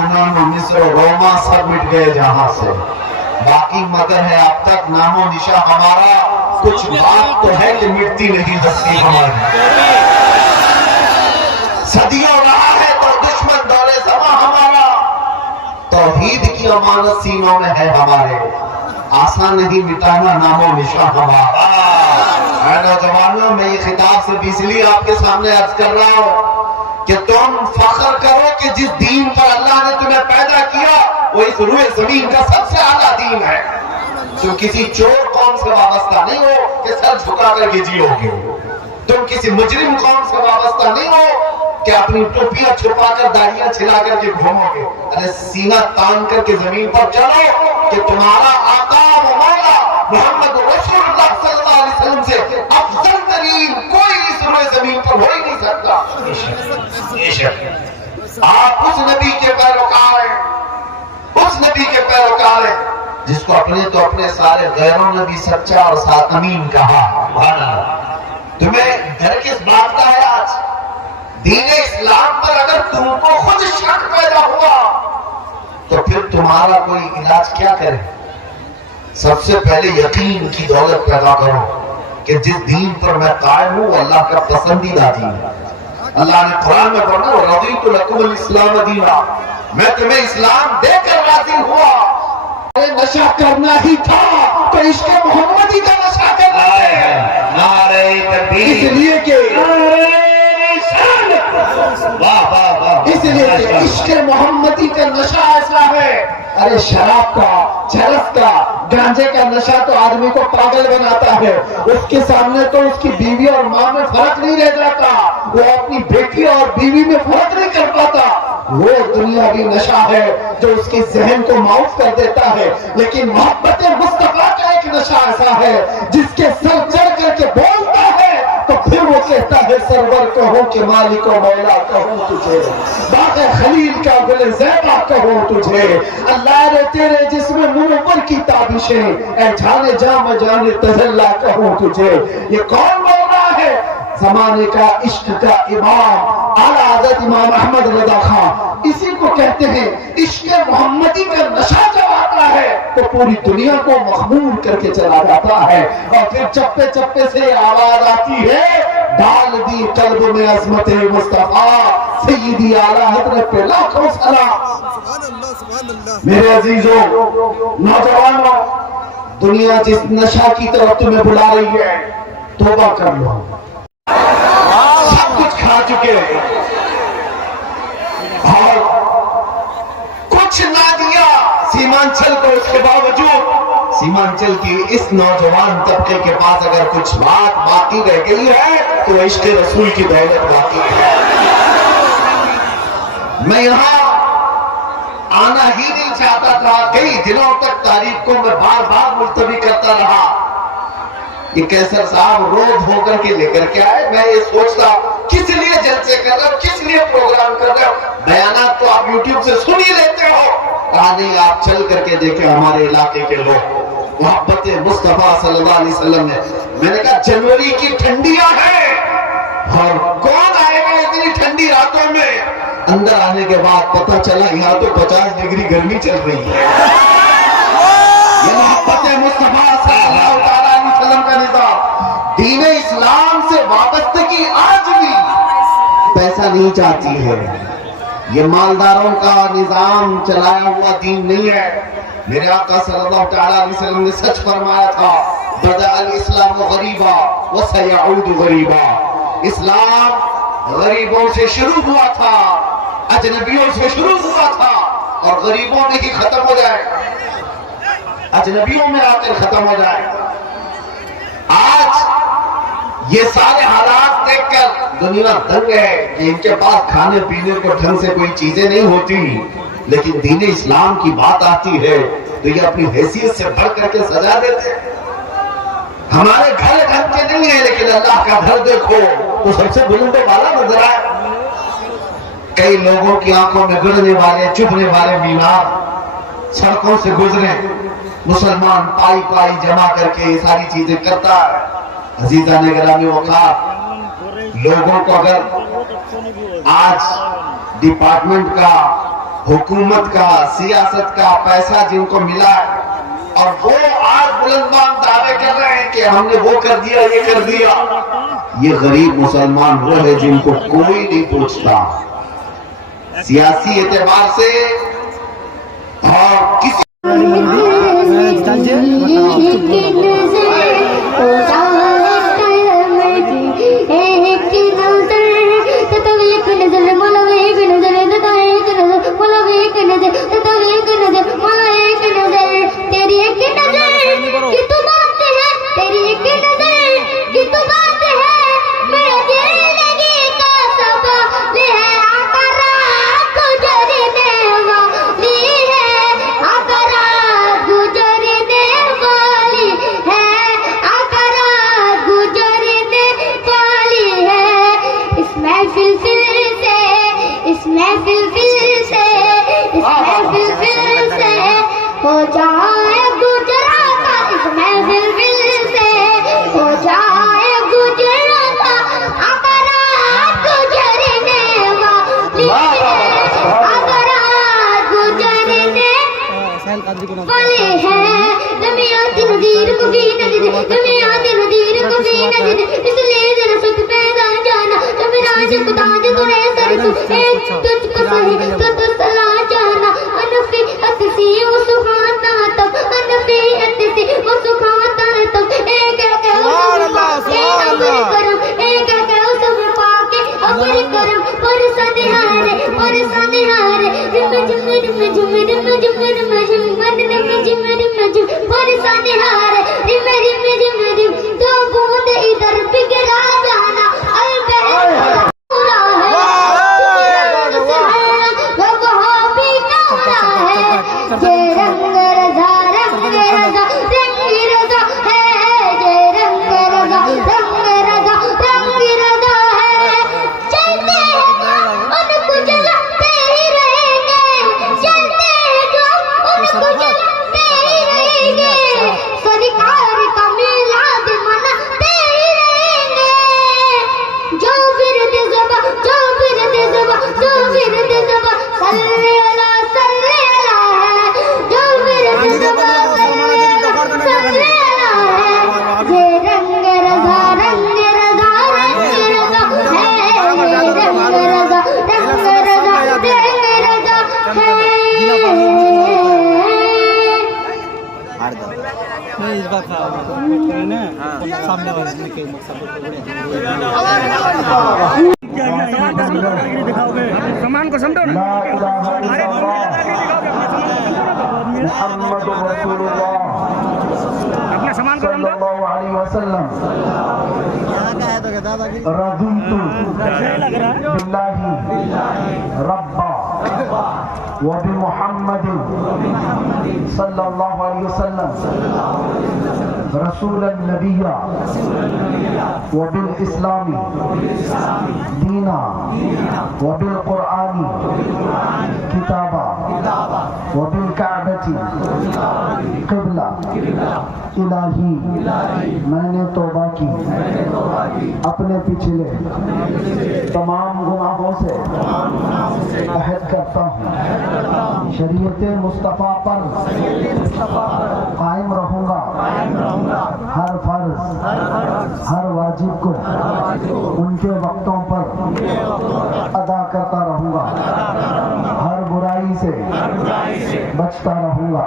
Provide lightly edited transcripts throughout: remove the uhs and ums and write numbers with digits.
यूनान मिस्र रोमा सब मिट गए जहां से, बाकी मगर है अब तक नामो निशा हमारा, कुछ बात तो है कि मिटती नहीं हस्ती हमारी। सदियों रहा है तो दुश्मन दौरे समा हमारा, तौहीद की अमानत सीनों में है हमारे, आसान नहीं मिटाना नामो निशा हमारा। नौजवानों, मैं ये खिताब सिर्फ इसलिए आपके सामने अर्ज कर रहा हूं कि तुम फख्र करो कि जिस दीन पर अल्लाह ने तुम्हें पैदा किया वो इस रूए जमीन का सबसे आला दीन है। तुम किसी चोर कौम से वाबस्ता नहीं हो कि सर झुका करके जियोगे, तुम किसी मुजरिम कौम से वाबस्ता नहीं हो कि अपनी टोपियां छुपा कर दाढ़ियां छिला करके घूमोगे। अरे सीना तान करके जमीन पर चलो कि तुम्हारा आका व मौला मोहम्मद रसूलुल्लाह सल्लल्लाहु अलैहि वसल्लम से अफजल तरीन कोई इस रूए जमीन पर हो ही नहीं सकता। आप उस नबी के पैरोकार हैं, उस नबी के पैरोकार हैं जिसको अपने तो अपने सारे गैरों ने भी सच्चा और साथ अमीन कहा। तुम्हें डर किस बात का है? आज दीन इस्लाम पर अगर तुमको खुद शक पैदा हुआ तो फिर तुम्हारा कोई इलाज क्या करे? सबसे पहले यकीन की दौलत पैदा करो कि जिस दीन पर मैं कायम हूं अल्लाह का पसंदीदा दीन है। अल्लाह ने कुरान में फरमाया रज़ीतु लकुमुल इस्लाम दीना, मैं तुम्हें इस्लाम देकर राजी हुआ। नशा करना ही था तो इश्क मोहम्मदी का नशा करना है। नारे तकबीर, इसलिए कि इसलिए कि इश्क मोहम्मदी का नशा ऐसा है। अरे शराब का, चरस का, गांजे का नशा तो आदमी को पागल बनाता है। उसके सामने तो उसकी बीवी और माँ में फर्क नहीं रह जाता, वो अपनी बेटी और बीवी में फर्क नहीं कर पाता। वो दुनियावी नशा है जो उसके जहन को माउफ कर देता है। लेकिन मोहब्बत मुस्तफा का एक नशा ऐसा है जिसके सर चढ़ करके बोलता है तो फिर वो कहता है सरवर कहो कि मालिक व मौला कहो तुझे, बाक़े खलील का गुल ज़ैबा कहो तुझे, अल्लाह रे तेरे जिसमें मुनव्वर की ताबिशें, ऐ जाने जा मजाने तजल्ला कहो तुझे। ये कौन बोल रहा है? जमाने का इश्क का इमाम आला हज़रत इमाम अहमद रज़ा खान। इसी को कहते हैं इश्क मोहम्मदी का नशा जब आता है तो पूरी दुनिया को मखमूर करके चला जाता है। और फिर चप्पे चप्पे से आवाज आती है, डाल दी कल्ब में अज़मत मुस्तफा सय्यदी आला हज़रत पे लाखों सलाम। मेरे अजीजों, नौजवानों, दुनिया जिस नशा की तरफ तुम्हें बुला रही है तौबा कर लो। सब कुछ खा चुके और कुछ ना दिया सीमांचल को। उसके बावजूद सीमांचल की इस नौजवान तबके के पास अगर कुछ बात बाकी रह गई है तो इश्क रसूल की दौलत बाकी है। मैं यहां आना ही नहीं चाहता था, कई दिनों तक तारीख को मैं बार बार मुलतवी करता रहा। ये कैसर साहब रोज होकर के लेकर के आए, मैं ये सोचता किस लिए जलसे कर रहे हो, किस लिए प्रोग्राम कर रहे हो, बयानात तो आप यूट्यूब से सुन ही लेते हो। कहा नहीं, आप चल करके देखे हमारे इलाके के लोग मोहब्बत मुस्तफा सल्लल्लाहु अलैहि वसल्लम ने। मैंने कहा जनवरी की ठंडियां हैं और कौन आएगा इतनी ठंडी रातों में। अंदर आने के बाद पता चला यहाँ तो 50 डिग्री गर्मी चल रही है। ये मोहब्बत मुस्तफा सल्लल्लाहु अलैहि वसल्लम का निज़ाम। दीन इस्लाम से वाबस्तगी आज भी पैसा नहीं चाहती है। ये मालदारों का निजाम चलाया हुआ दीन नहीं है। मेरे आका सल्लल्लाहु अलैहि वसल्लम ने सच फरमाया था, बदअल इस्लाम गरीबा व सयऊद गरीबा। इस्लाम गरीबों से शुरू हुआ था, अजनबियों से शुरू हुआ था और गरीबों में ही खत्म हो जाएगा, अजनबियों में आकर खत्म हो जाएगा। आज ये सारे हालात देखकर दुनिया दंग है कि इनके पास खाने पीने को ढंग से कोई चीजें नहीं होती, लेकिन दीन इस्लाम की बात आती है तो ये अपनी हैसियत से बढ़ करके सजा देते हैं। हमारे घर ढंग के नहीं है लेकिन अल्लाह का घर देखो तो सबसे बुलंद वाला नजर आए। कई लोगों की आंखों में गिरने वाले, चुभने वाले बीमार सड़कों से गुजरे, मुसलमान पाई पाई जमा करके ये सारी चीजें करता है। अजीजा ने गिरामी वक़ार, लोगों को अगर आज डिपार्टमेंट का حکومت کا سیاست کا پیسہ جن کو ملا ہے اور وہ آج بلند بام دعوے کر رہے ہیں کہ ہم نے وہ کر دیا یہ کر دیا. یہ غریب مسلمان وہ ہے جن کو کوئی نہیں پوچھتا سیاسی اعتبار سے اور کسی सामान को समझो ना अपने सामान को सल्लल्लाहु अलैहि वसल्लम रज़ियतु बिल्लाहि रब्बा व बिमुहम्मदिन सल्लल्लाहु अलैहि वसल्लम रसूलन नबिय्या व बिल इस्लामी दीना व बिल कुरआनी किताबा व बिल काबती क़िबला इलाही मैंने तौबा की अपने पिछले तमाम गुनाहों से अहद करता हूँ शरीयत मुस्तफ़ा पर कायम रहूँगा हर फर्ज हर वाजिब को उनके वक्तों पर अदा करता रहूँगा हर बुराई से बचता रहूँगा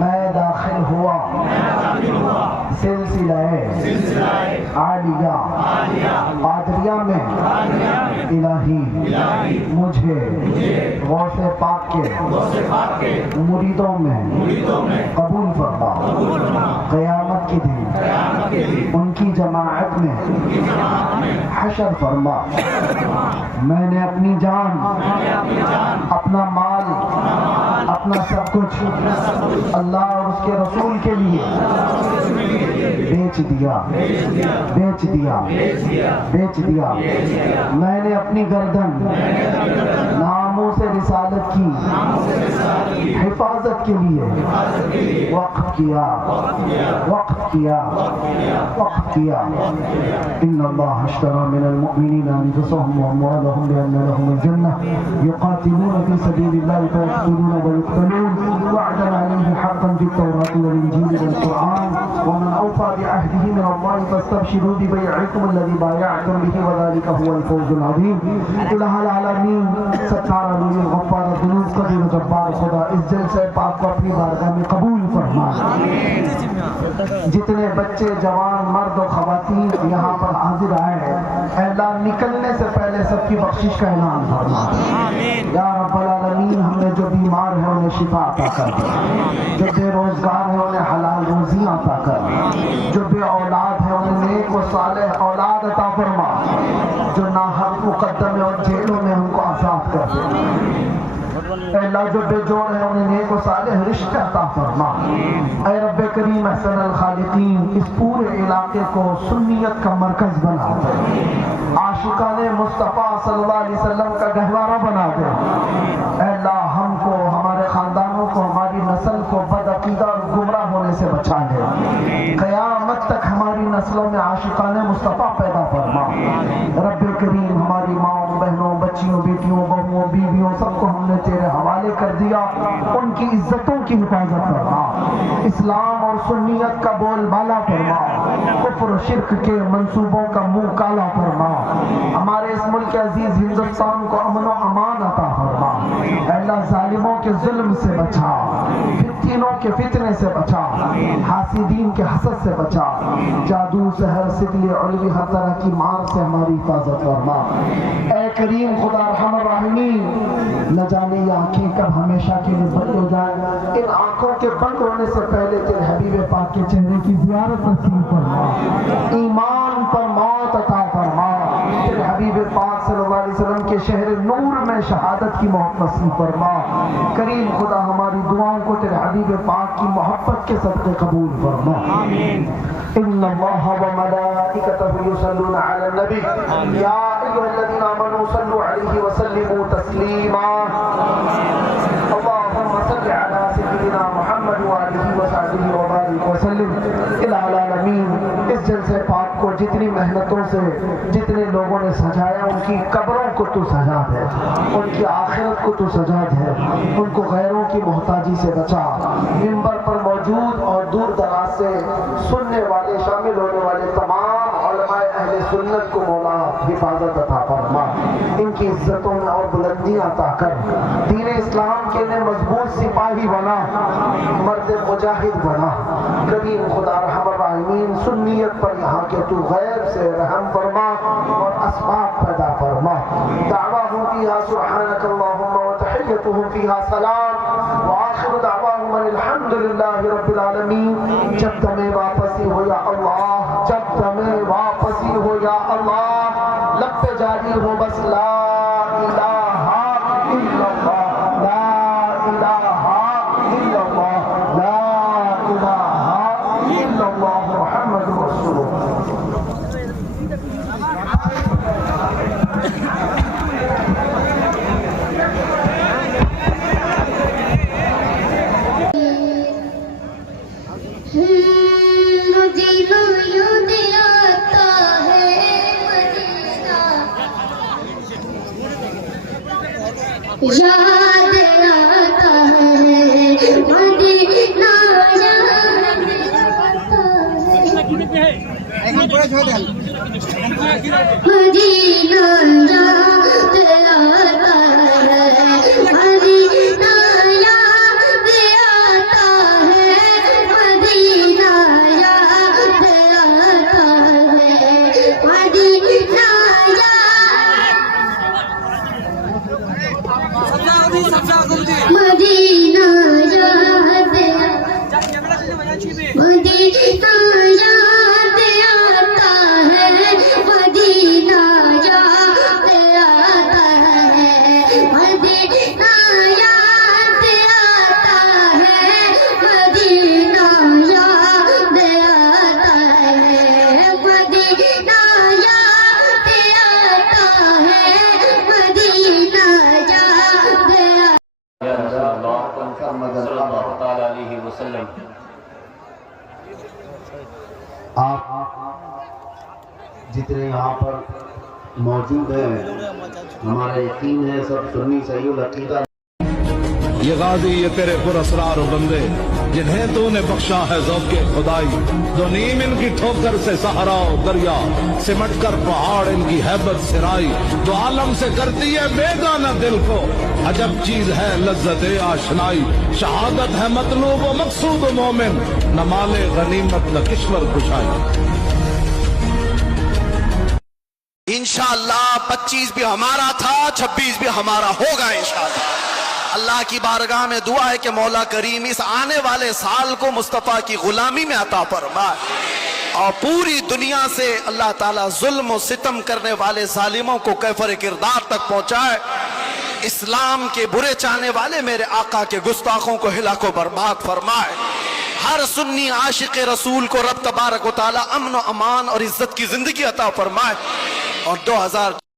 मैं दाखिल हुआ सिलसिलाए आलिया कादरिया में इलाही मुझे गौसे पाक के मुरीदों में कबूल फरमा क़यामत के दिन उनकी जमाअत में हशर फरमा मैंने अपनी जान अपना माल अपना सब कुछ अल्लाह और उसके रसूल के लिए बेच दिया मैंने अपनी गर्दन नामूस से रिसालत की हिफाजत के लिए वक़्फ़ किया इन्नल्लाह अश्तरा मिनल मुअमिनीना अनफुसहम व अमवालहम बिअन्ना लहुमुल जन्नह युक़ातिलूना फी सबीलिल्लाहि फयक़्तलूना व युक़्तलून वअदन अलैहि हक़्क़न फित तौराति वल इंजील वल क़ुरआन व मन औफ़ा बिअहदिही मिन अल्लाह फस्तबशिरू बिबैइकुम अल्लज़ी बायअतुम बिही व ज़ालिका हुवल फ़ौज़ुल अज़ीम। इलाहुल आलमीन सत्तार अलीम गफ़्फ़ार ज़ुनूब क़दीर जब्बार खुदा इस जलसे पाक को अपनी बारगाह में कबूल फरमा। जितने बच्चे जवान मर्द और ख़वातीन यहाँ पर हाजिर आए अल्लाह निकलने से पहले सबकी बख्शिश का ऐलान फरमा। या रब्बल आलमीन हमें जो बीमार है उन्हें शिफा अता कर, जो बेरोजगार है उन्हें हलाल रोज़ी अता कर, जो बे औलाद है उन्हें नेक व सालेह औलाद अता फरमा, जो नाहक मुकद्दमे और जेलों में उनको आज़ाद कर दे। अल्लाह जो बेजोड़ है उन्हें नेक व सालेह रिश्ते अता फरमा। ऐ रब्बे करीम अहसनल खालिकीन इस पूरे इलाके को सुन्नियत का मरकज बना दे, आशिकाने मुस्तफ़ा सल्लल्लाहु अलैहि वसल्लम का गहवारा बना दे। अल्लाह हमको, हमारे ख़ानदानों को, हमारी नस्ल को बदअक़ीदा और गुमराह होने से बचा ले। क़यामत तक हमारी नस्लों में आशिकाने मुस्तफ़ा पैदा फरमा। रब्बे करीम हमारी माँओं, बहनों, बच्चियों, बेटियों, बहुओं, बीवियों सबको हमने तेरे हवाले कर दिया। उनकी इज्जतों की हिफाजत फरमा, इस्लाम और सुन्नियत का बोलबाला फरमा, कुफ्र शिर्क के मंसूबों का मुंह काला फरमा। हमारे इस मुल्क अजीज हिंदुस्तान को अमन व अमान अता फरमा। अल्लाह जालिमों के जुल्म से बचा, फित्तीनों के फितने से बचा, हासिदीन के हसद से बचा, जादू सहर सिकली उलवी हर तरह की मार से हमारी हिफाजत फरमा। ऐ करीम खुदा रहमान रहीम न जाने ये आँखें कब हमेशा के लिए बंद हो जाए। इन आँखों के बंद होने से पहले तेरे हबीब पाक के चेहरे की ज़ियारत नसीब फरमा, ईमान पर मौत अता फरमा। तेरे हबीब पाक सल्लल्लाहु अलैहि वसल्लम के शहर नूर में शहादत की मोहब्बत नसीब फरमा। करीम खुदा हमारी दुआओं को तेरे हबीब पाक की मोहब्बत के सदक़े कबूल फरमा। इन्नल्लाह व मलाइकतहु युसल्लूना अलन नबी या अय्युहल्लज़ीना आमनू सल्लु अलैहि व सल्लिमू तस्लीमा। अल्लाहुम्मा सल्लि अला सय्यिदिना मुहम्मद व आलिहि व सहबिहि व बारिक व सल्लिम। इलाहुल आलमीन इस जलसे पाक को जितनी मेहनतों से जितने लोगों ने सजाया उनकी कब्रों को तू सजा दे, उनकी आखिरत को तू सजा दे, उनको गैरों की मोहताजी से बचा। मिंबर पर मौजूद और दूर दराज से सुनने वाले, शामिल होने वाले तमाम उलमाए अहले सुन्नत को मौला हिफाजत अता फरमा, इनकी इज्जतों में और बुलंदियां अता कर, दीन इस्लाम के लिए मजबूत सिपाही बना, मर्द मुजाहिद बना। करीम खुदा रहमान रहीम सुन्नियत पर यहाँ के तू गैर से रहम फरमा और असबाब पैदा फरमा। दावाहुम फीहा सुब्हानक अल्लाहुम्मा व तहिय्यतुहुम फीहा सलाम व आखिरु दावाहुम अल्हम्दुलिल्लाहि रब्बिल आलमीन। जब तुम्हें वापसी हो या अल्लाह, जब तुम्हें वापसी हो या अल्लाह, लब पे जारी हो बस ला इलाहा इल्लल्लाह, ला इलाहा इल्लल्लाह, ला इलाहा इल्लल्लाह मुहम्मदुर रसूलुल्लाह। याद आता है मदीना, मदीना याद आता है, मदीना याद आता है, मदीना याद आता है, मदीना मदीना याद, मदीना याद आता है, मदीना याद आता है, मदीना याद आता है, मदीना याद आता है, मदीना याद आता है, मदीना याद محمد صلی اللہ تعالی علیہ وسلم۔ آپ جتنے یہاں پر موجود ہیں ہمارا یقین ہے سب سنی صحیح العقیدہ۔ یہ غازی یہ تیرے پراسرار بندے جنہیں تو نے بخشا ہے ذوق خدائی، دو نیم ان کی ٹھوکر سے صحرا و دریا، سمٹ کر پہاڑ ان کی ہیبت سرائی، دو عالم سے کرتی ہے بیگانہ دل کو، عجب چیز ہے لذت آشنائی، شہادت ہے مطلوب و مقصود و مومن، نہ مال غنیمت نہ کشور کشائی۔ انشاءاللہ 25 بھی ہمارا تھا، 26 بھی ہمارا ہوگا انشاءاللہ۔ اللہ کی بارگاہ میں دعا ہے کہ مولا کریم اس آنے والے سال کو مصطفیٰ کی غلامی میں عطا فرمائے، اور پوری دنیا سے اللہ تعالیٰ ظلم و ستم کرنے والے ظالموں کو کیفر کردار تک پہنچائے، اسلام کے برے چاہنے والے میرے آقا کے گستاخوں کو ہلاک و برباد فرمائے، ہر سنی عاشق رسول کو رب تبارک و تعالیٰ امن و امان اور عزت کی زندگی عطا فرمائے، اور 2000